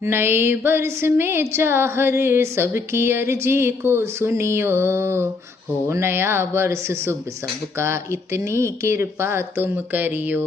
नए बरस में चाहर सबकी अर्जी को सुनियो। हो नया वर्ष शुभ सबका इतनी कृपा तुम करियो।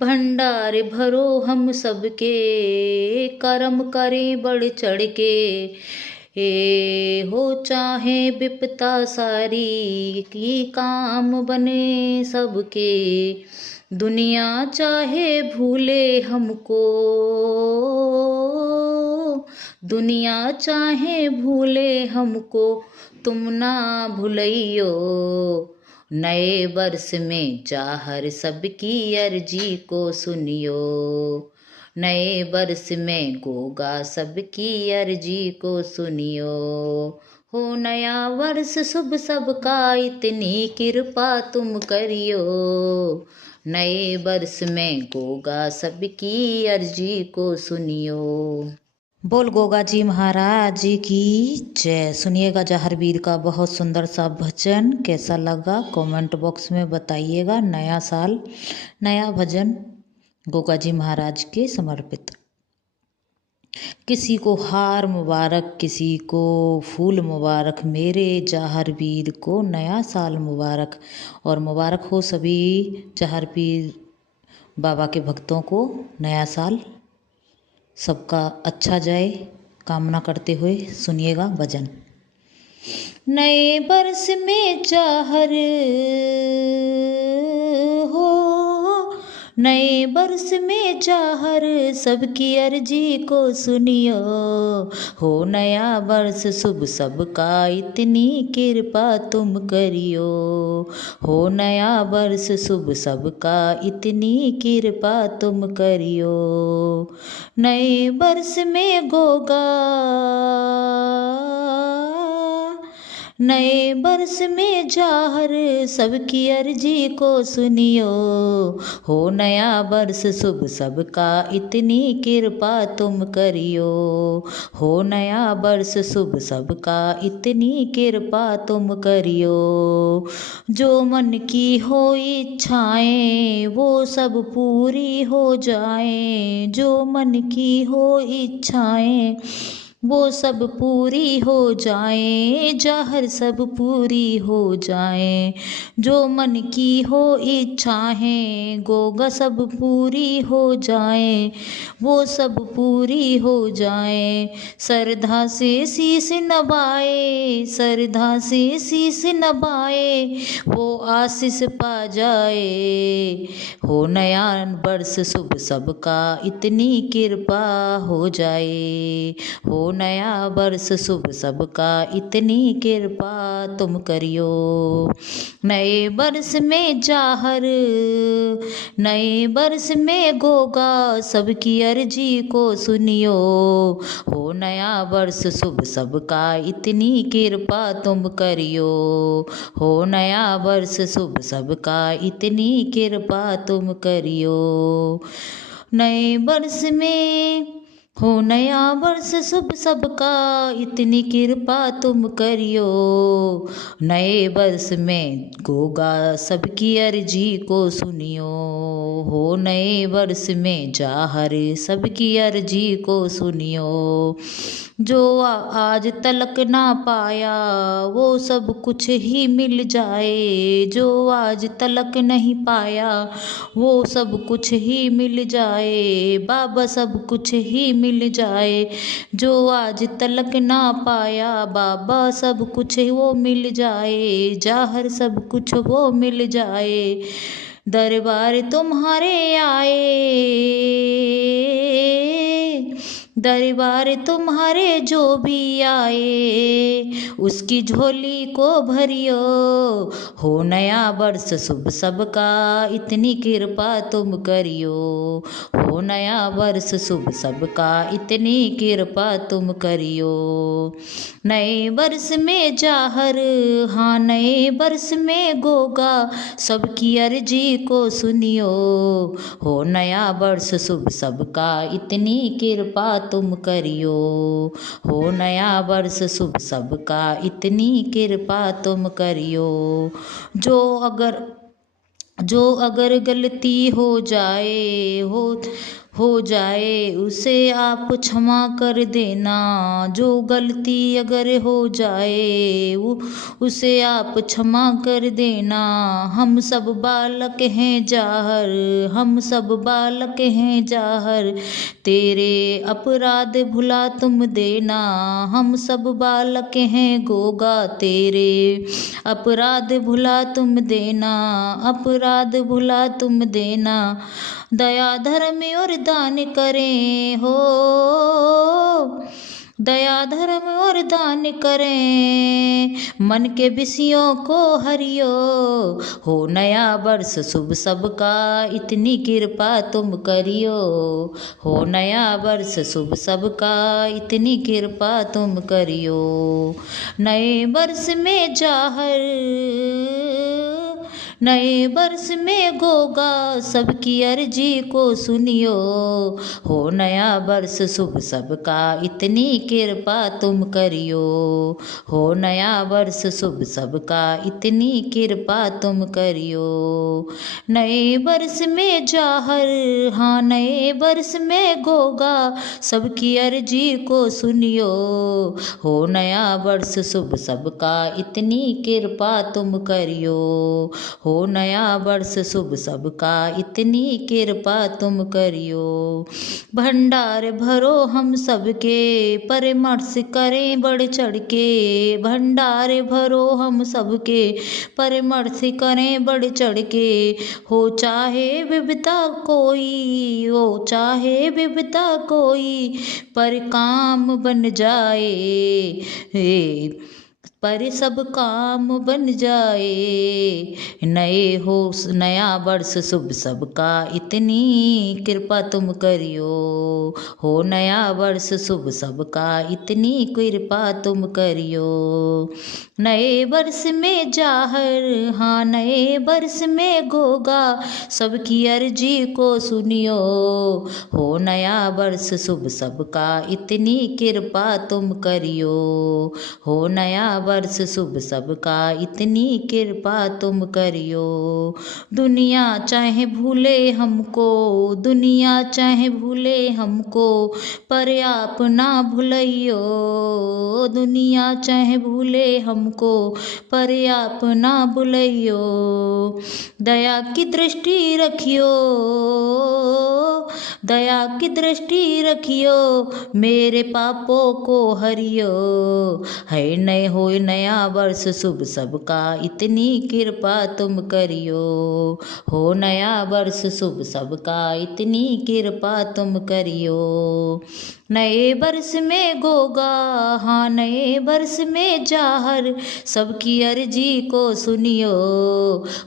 भंडार भरो हम सबके कर्म करें बढ़ चढ़ के। हो चाहे विपता सारी की काम बने सबके। दुनिया चाहे भूले हमको, दुनिया चाहे भूले हमको, तुम ना भूलियो। नए वर्ष में चाहर सबकी अर्जी को सुनियो। नए वर्ष में गोगा सबकी अर्जी को सुनियो। हो नया वर्ष शुभ सबका इतनी कृपा तुम करियो। नए वर्ष में गोगा सबकी अर्जी को सुनियो। बोल गोगा जी महाराज जी की जय। सुनिएगा जहरवीर का बहुत सुंदर सा भजन, कैसा लगा कमेंट बॉक्स में बताइएगा। नया साल नया भजन गोगा जी महाराज के समर्पित। किसी को हार मुबारक, किसी को फूल मुबारक, मेरे जहरवीर को नया साल मुबारक। और मुबारक हो सभी जहरवीर बाबा के भक्तों को नया साल सबका अच्छा जाए कामना करते हुए सुनिएगा भजन। नए वर्ष में चाहर हो, नए वर्ष में चाहर सबकी अर्जी को सुनियो। हो नया वर्ष शुभ सबका इतनी कृपा तुम करियो। हो नया वर्ष शुभ सबका इतनी कृपा तुम करियो। नए वर्ष में गोगा, नए वर्ष में जाहर सबकी अर्जी को सुनियो। हो नया वर्ष शुभ सबका इतनी कृपा तुम करियो। हो नया वर्ष शुभ सबका इतनी कृपा तुम करियो। जो मन की हो इच्छाएं वो सब पूरी हो जाएं। जो मन की हो इच्छाएं वो सब पूरी हो जाएं। जाहर सब पूरी हो जाएं। जो मन की हो इच्छाएं गोगा सब पूरी हो जाएं। वो सब पूरी हो जाएं। श्रद्धा से शीश नवाए, श्रद्धा से शीश नवाए, वो आशीष पा जाए। हो नया वर्ष शुभ सबका इतनी कृपा हो जाए। हो नया वर्ष शुभ सबका इतनी कृपा तुम करियो। नए वर्ष में जाहर, नए वर्ष में गोगा सबकी अर्जी को सुनियो। हो नया वर्ष शुभ सबका इतनी कृपा तुम करियो। हो नया वर्ष शुभ सबका इतनी कृपा तुम करियो। नए वर्ष में हो नया वर्ष शुभ सबका इतनी कृपा तुम करियो। नए वर्ष में गोगा सबकी अर्जी को सुनियो। हो नए वर्ष में जाहर सबकी अर्जी को सुनियो। जो आज तलक ना पाया वो सब कुछ ही मिल जाए। जो आज तलक नहीं पाया वो सब कुछ ही मिल जाए। बाबा सब कुछ ही मिल जाए। जो आज तलक ना पाया बाबा सब कुछ वो मिल जाए। जाहर सब कुछ वो मिल जाए। दरबार तुम्हारे आए, दरबार तुम्हारे जो भी आए उसकी झोली को भरियो। हो नया वर्ष शुभ सबका इतनी कृपा तुम करियो। हो नया वर्ष शुभ सबका इतनी कृपा तुम करियो। नए वर्ष में जाहर, हाँ नए वर्ष में गोगा सबकी अर्जी को सुनियो। हो नया वर्ष शुभ सबका इतनी कृपा तुम करियो। हो नया वर्ष शुभ सबका इतनी कृपा तुम करियो। जो अगर गलती हो जाए हो जाए उसे आप क्षमा कर देना, जो गलती अगर हो जाए उसे आप क्षमा कर देना। हम सब बालक हैं जाहर, हम सब बालक हैं जाहर, तेरे अपराध भुला तुम देना। हम सब बालक हैं गोगा, तेरे अपराध भुला तुम देना, अपराध भुला तुम देना। दया धर्म और दान करें हो, दया धर्म और दान करें, मन के विषयों को हरियो। हो नया वर्ष शुभ सबका, इतनी कृपा तुम करियो। हो नया वर्ष शुभ सबका, इतनी कृपा तुम करियो। नए वर्ष में जाहर, नए वर्ष में गोगा, सबकी अर्जी को सुनियो। हो नया वर्ष शुभ सबका, इतनी कृपा तुम करियो। हो नया वर्ष शुभ सबका, इतनी कृपा तुम करियो। नए वर्ष में जाहर, हाँ नए वर्ष में गोगा, सबकी अर्जी को सुनियो। हो नया वर्ष शुभ सबका, इतनी कृपा तुम करियो। हो नया वर्ष शुभ सबका, इतनी कृपा तुम करियो। भंडार भरो हम सबके, परमर्श करें बढ़ चढ़ के। भंडार भरो हम सबके, परमर्श करें बढ़ चढ़ के। हो चाहे विविधता कोई, हो चाहे विविधता कोई, पर काम बन जाए, पर सब काम बन जाए। नए हो नया वर्ष शुभ सबका, इतनी कृपा तुम करियो। हो नया वर्ष शुभ सबका, इतनी कृपा तुम करियो। नए वर्ष में जाहर, हाँ नए वर्ष में गोगा, सबकी अर्जी को सुनियो। हो नया वर्ष शुभ सबका, इतनी कृपा तुम करियो। हो नया वर्ष शुभ सबका, इतनी कृपा तुम करियो। दुनिया चाहे भूले हमको, दुनिया चाहे भूले हमको, पर आप ना भूलियो। दुनिया चाहे भूले हमको, पर आप ना भूलियो। दया की दृष्टि रखियो, दया की दृष्टि रखियो, मेरे पापों को हरियो। है नए हो नया वर्ष शुभ सबका, इतनी कृपा तुम करियो। हो नया वर्ष शुभ सबका, इतनी कृपा तुम करियो। नए वर्ष में गोगा, हाँ नए वर्ष में जाहर, सबकी अर्जी को सुनियो।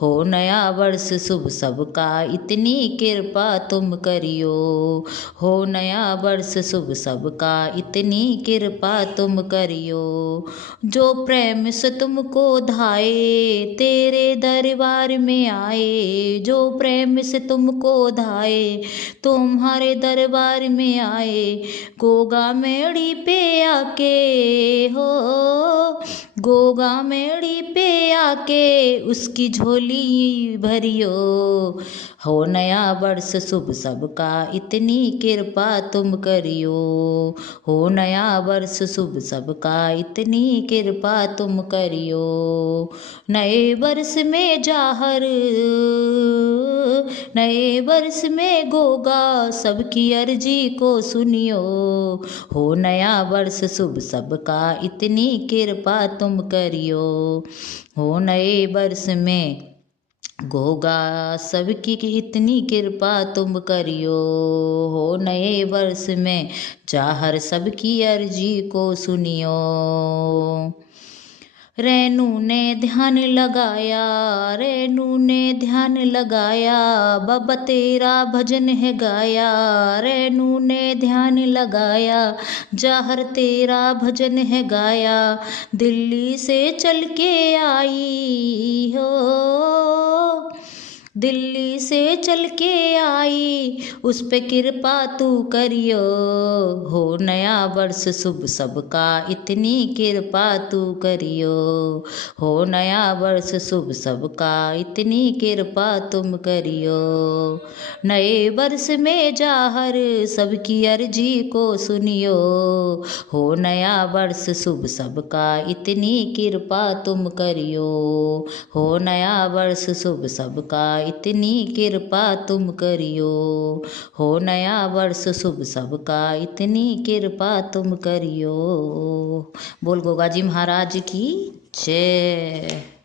हो नया वर्ष शुभ सबका, इतनी कृपा तुम करियो। हो नया वर्ष शुभ सबका, इतनी कृपा तुम करियो। जो प्रेम से तुमको धाए, तेरे दरबार में आए। जो प्रेम से तुमको धाए, तुम्हारे दरबार में आए। गोगा मेड़ी पे आके हो, गोगा मेड़ी पे आके, उसकी झोली भरियो। हो नया वर्ष शुभ सबका, इतनी कृपा तुम करियो। हो नया वर्ष शुभ सबका, इतनी कृपा तुम करियो। नए वर्ष में जाहर, नए वर्ष में गोगा, सबकी अर्जी को सुनियो। हो नया वर्ष शुभ सबका, इतनी कृपा तुम करियो। हो नए वर्ष में गोगा, सबकी इतनी कृपा तुम करियो। हो नए वर्ष में जाहर, सबकी अर्जी को सुनियो। रेनू ने ध्यान लगाया, रेनू ने ध्यान लगाया, बाबा तेरा भजन है गाया। रेनू ने ध्यान लगाया, जाहर तेरा भजन है गाया। दिल्ली से चल के आई हो, दिल्ली से चल के आई उस पे कृपा तू करियो, हो नया वर्ष शुभ सबका इतनी कृपा तू करियो, हो नया वर्ष शुभ सबका इतनी कृपा तुम करियो। नए वर्ष में जाहर सबकी अर्जी को सुनियो, हो नया वर्ष शुभ सबका इतनी कृपा तुम करियो, हो नया वर्ष शुभ सबका इतनी कृपा तुम करियो, हो नया वर्ष शुभ सबका इतनी कृपा तुम करियो। बोल गोगा जी महाराज की जय।